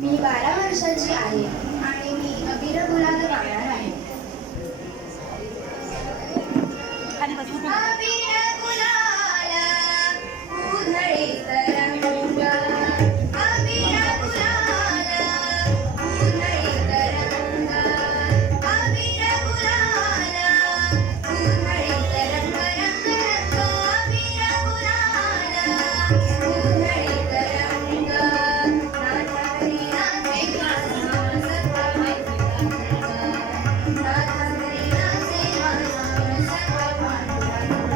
मी 12 वर्षाची आहे आणि मी अबीर गुलाल गाणार आहे. अबीर गुलाल उधळी तरंग, अबीर गुलाल उधळी तरंग, अबीर गुलाल उधळी तरंग, रंग रंग अबीर गुलाल उधळी तरंग. नाथा घरी नाचे माझा सखा पांडुरंग, नाथा घरी नाचे माझा सखा पांडुरंग.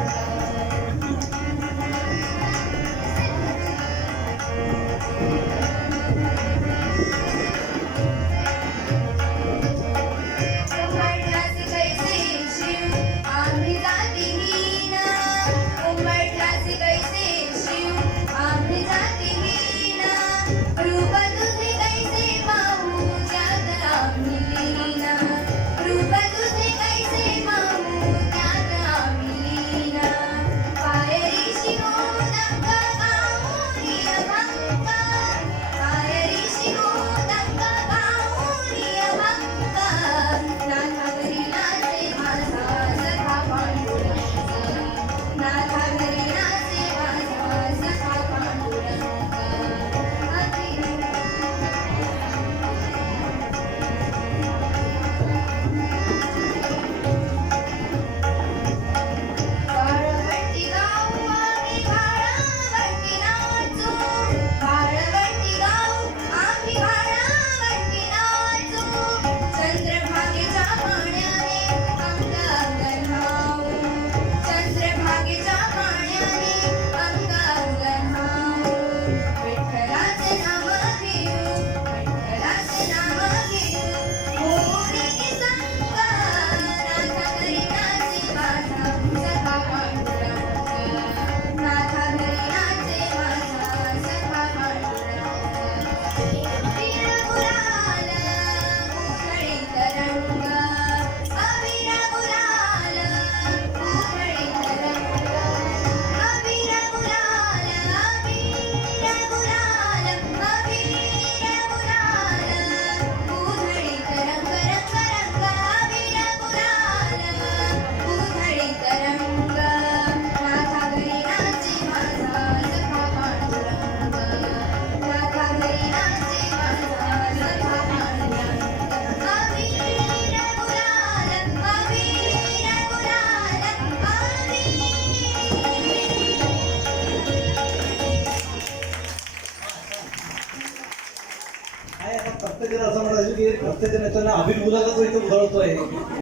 उमटलाच कैसे शिव आम्ही जातीहीन, उमटलाच कैसे शिव आम्ही जातीहीन, रूप तुझे कैसे पाहू त्यात आम्ही लीन, रूप तुझे कैसे पाहू त्यात आम्ही लीन. पायरी शिरोदंग गाऊनी अभंग, पायरी शिरोदंग गाऊनी अभंग. नाथा घरी नाचे माझा सखा पांडुरंग, नाथा घरी नाचे माझा सखा पांडुरंग. वाळवंटी गाऊ आम्ही वाळवंटी नाचू, वाळवंटी गाऊ आम्ही वाळवंटी नाचू. चंद्रभागेच्या पाण्याने अंग अंग न्हाऊ, चंद्रभागेच्या पाण्याने अंग अंग न्हाऊ. विठ्ठलाचे नाव घेऊ, विठ्ठलाचे नाव घेऊ, मोरी संग. नाथा घरी नाचे माझा सखा पांडुरंग, नाथा घरी नाचे माझा सखा पांडुरंग. अबीर गुलाल उधळी तरंग, अबीर गुलाल उधळी तरंग, अबीर गुलाल, अबीर गुलाल, अबीर गुलाल उधळी तरंग, रंग रंग अबीर गुलाल उधळी तरंग. नाथा घरी नाचे माझा सखा पांडुरंग, नाथा घरी नाचे माझा सखा पांडुरंग. अबीर गुलाल, अबीर गुलाल, अबीर. काय आता प्रत्येक जण असं म्हणायचं की प्रत्येक जण याच्यानं अभिर मुलाला तो इथे उधळतोय.